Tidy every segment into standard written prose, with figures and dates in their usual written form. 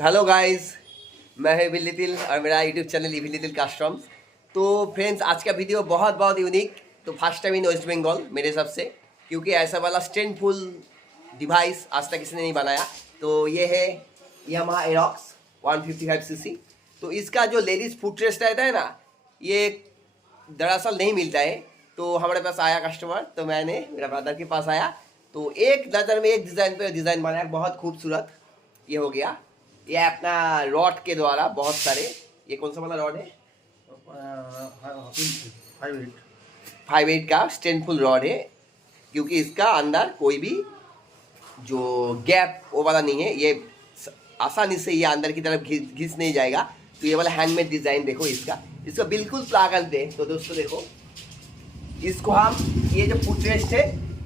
Hello guys, मैं है little और मेरा यूट्यूब चैनल लिटिल कस्टम्स। तो फ्रेंड्स, आज का वीडियो बहुत बहुत यूनिक। तो first time in West Bengal मेरे हिसाब से, क्योंकि ऐसा वाला स्टैंडफुल डिवाइस आज तक किसी ने नहीं बनाया। तो ये है यामाहा एरोक्स 155cc। तो इसका जो लेडीज फुट रेस्ट रहता है ना, ये दरअसल नहीं मिलता है। तो हमारे पास आया कस्टमर, तो मैंने मेरा ब्रदर के पास आया, तो एक नज़र में एक डिज़ाइन पे डिज़ाइन बनाया, बहुत खूबसूरत ये हो गया। ये अपना रॉड के द्वारा बहुत सारे, ये कौन सा वाला रॉड है? 5/8 का स्टैंडफुल रॉड है, क्योंकि इसका अंदर कोई भी जो गैप वो वाला नहीं है। ये आसानी से ये अंदर की तरफ घिस नहीं जाएगा। तो ये वाला हैंडमेड डिज़ाइन देखो इसका बिल्कुल प्लागल दे। तो दोस्तों देखो, इसको हम ये जो फुट रेस्ट है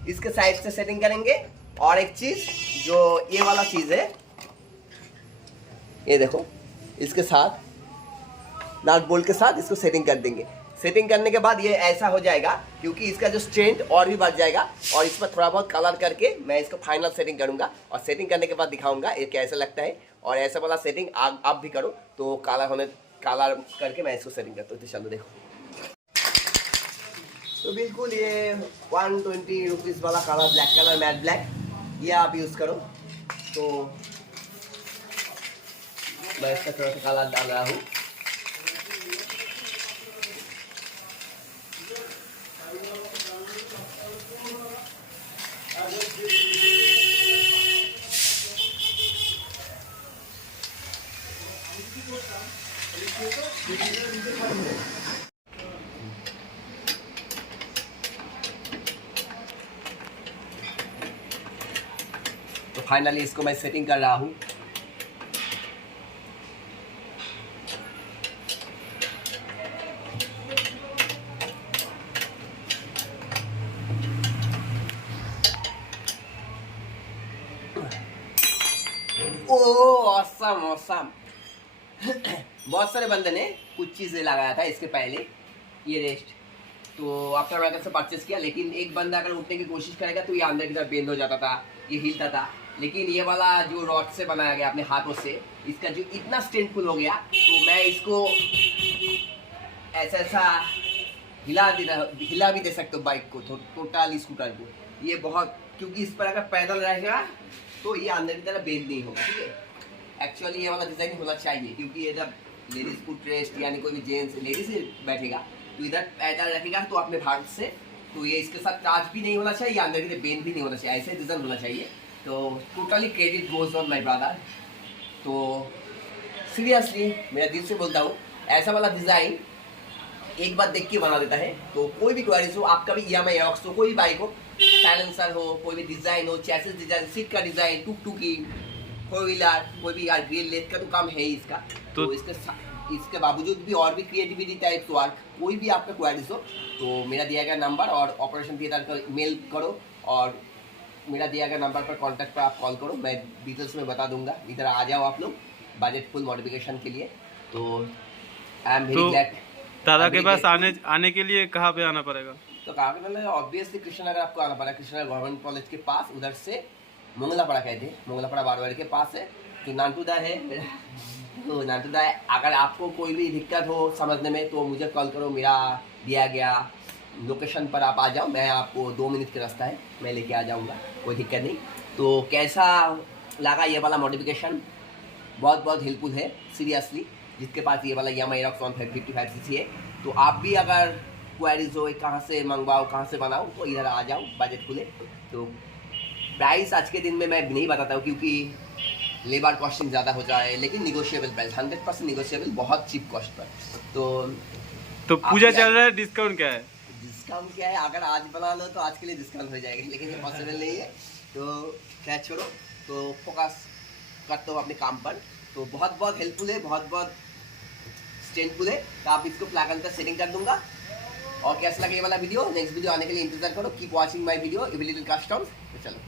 इसके साइड से सेटिंग करेंगे। और एक चीज़ जो ये वाला चीज़ है, ये देखो इसके साथ नट बोल्ट के साथ इसको सेटिंग कर देंगे। सेटिंग करने के बाद ये ऐसा हो जाएगा, क्योंकि इसका जो स्ट्रेंथ और भी बढ़ जाएगा। और इसमें थोड़ा बहुत कलर करके मैं इसको फाइनल सेटिंग करूंगा, और सेटिंग करने के बाद दिखाऊंगा ये कैसा लगता है। और ऐसा वाला सेटिंग आप भी करो, तो कलर करके मैं इसको सेटिंग करता हूँ। तो चलो देखो, तो बिल्कुल ये 120 रुपीज़ वाला colour, black colour, matte black, ये आप यूज़ करो। तो मैं इसका थोड़ा सा कलर डाल रहा हूँ। तो फाइनली इसको मैं सेटिंग कर रहा हूँ। ओह ऑसम ऑसम। बहुत सारे बंदे ने कुछ चीज़ें लगाया था इसके पहले, ये रेस्ट तो आफ्टर मार्केट से परचेस किया। लेकिन एक बंदा अगर उठने की कोशिश करेगा तो ये अंदर की तरफ बेंड हो जाता था, ये हिलता था। लेकिन ये वाला जो रॉड से बनाया गया अपने हाथों से, इसका जो इतना स्ट्रेंथफुल हो गया, तो मैं इसको ऐसा हिला भी दे सकते हो बाइक को, टोटल स्कूटर को। ये बहुत, क्योंकि इस पर अगर पैदल रहेगा तो ये अंदर की तरफ बेंड नहीं होगा। ठीक है, एक्चुअली ये वाला डिज़ाइन होना चाहिए, क्योंकि ये जब लेडीज फुट रेस्ट यानी कोई भी जेंट्स लेडीज बैठेगा तो इधर पैदल रखेगा तो अपने भाग से, तो ये इसके साथ टाच भी नहीं होना चाहिए, अंदर की तरफ बेंड भी नहीं होना चाहिए, ऐसे डिज़ाइन होना चाहिए। तो totally credit goes on my brother. तो सीरियसली मेरा दिल से बोलता हूँ, ऐसा वाला डिज़ाइन एक बार देख के बना देता है। तो कोई भी क्वालिटी हो, आपका भी यामाहा एरोक्स हो, कोई भी बाइक हो, साइलेंसर हो, कोई भी डिज़ाइन हो, चैसिस डिज़ाइन, सीट का डिज़ाइन, टुक की, फोर व्हीलर, कोई भी यार ग्रिल लेथ का तो काम है ही इसका। तो इसके बावजूद भी और भी क्रिएटिविटी टाइप वर्क, कोई भी आपका क्वालिटी हो, तो मेरा दिया गया नंबर और ऑपरेशन थिएटर का मेल करो, और मेरा दिया गया नंबर पर कॉन्टैक्ट पर आप कॉल करो, मैं डिटेल्स में बता दूंगा। इधर आ जाओ आप लोग बजट फुल मॉडिफिकेशन के लिए। तो आई एम वेरी ग्लैड। दादा के पास आने के लिए कहाँ पे आना पड़ेगा? तो कहाँ पे, ऑब्वियसली कृष्णनगर आपको आना पड़ेगा। कृष्णनगर गवर्नमेंट कॉलेज के पास, उधर से मंगलापड़ा कहते हैं, मंगलापड़ा बारवाड़ी के पास है। तो नानटूदा है, तो नानटूदा है। अगर आपको कोई भी दिक्कत हो समझने में तो मुझे कॉल करो, मेरा दिया गया लोकेशन पर आप आ जाओ। मैं आपको 2 मिनट का रास्ता है, मैं लेके आ जाऊँगा, कोई दिक्कत नहीं। तो कैसा लगा ये वाला मॉडिफिकेशन? बहुत बहुत हेल्पफुल है सीरियसली। जिसके पास ये वाला यामाहा एरोक्स 155cc है, तो आप भी अगर क्वेरीज हो कहाँ से मंगवाओ, कहाँ से बनाओ, तो इधर आ जाओ, बजट खुले। तो प्राइस आज के दिन में मैं नहीं बताता हूँ, क्योंकि लेबर कॉस्टिंग ज़्यादा हो जाए, लेकिन निगोशिएबल प्राइस, 100% निगोशिएबल, बहुत चीप कॉस्ट पर। तो पूजा चल रहा है, डिस्काउंट क्या है? डिस्काउंट क्या है, अगर आज बना लो तो आज के लिए डिस्काउंट हो जाएगा, लेकिन ये पॉसिबल नहीं है। तो क्या छोड़ो, तो फोकस करते हो अपने काम पर। तो बहुत बहुत हेल्पफुल है, बहुत बहुत स्ट्रेंथफुल है। तो आप इसको प्लाग अंदर सेटिंग कर दूंगा। और कैसा लगे ये वाला वीडियो, नेक्स्ट वीडियो आने के लिए इंतजार करो। Keep watching my video little customs. तो चलो।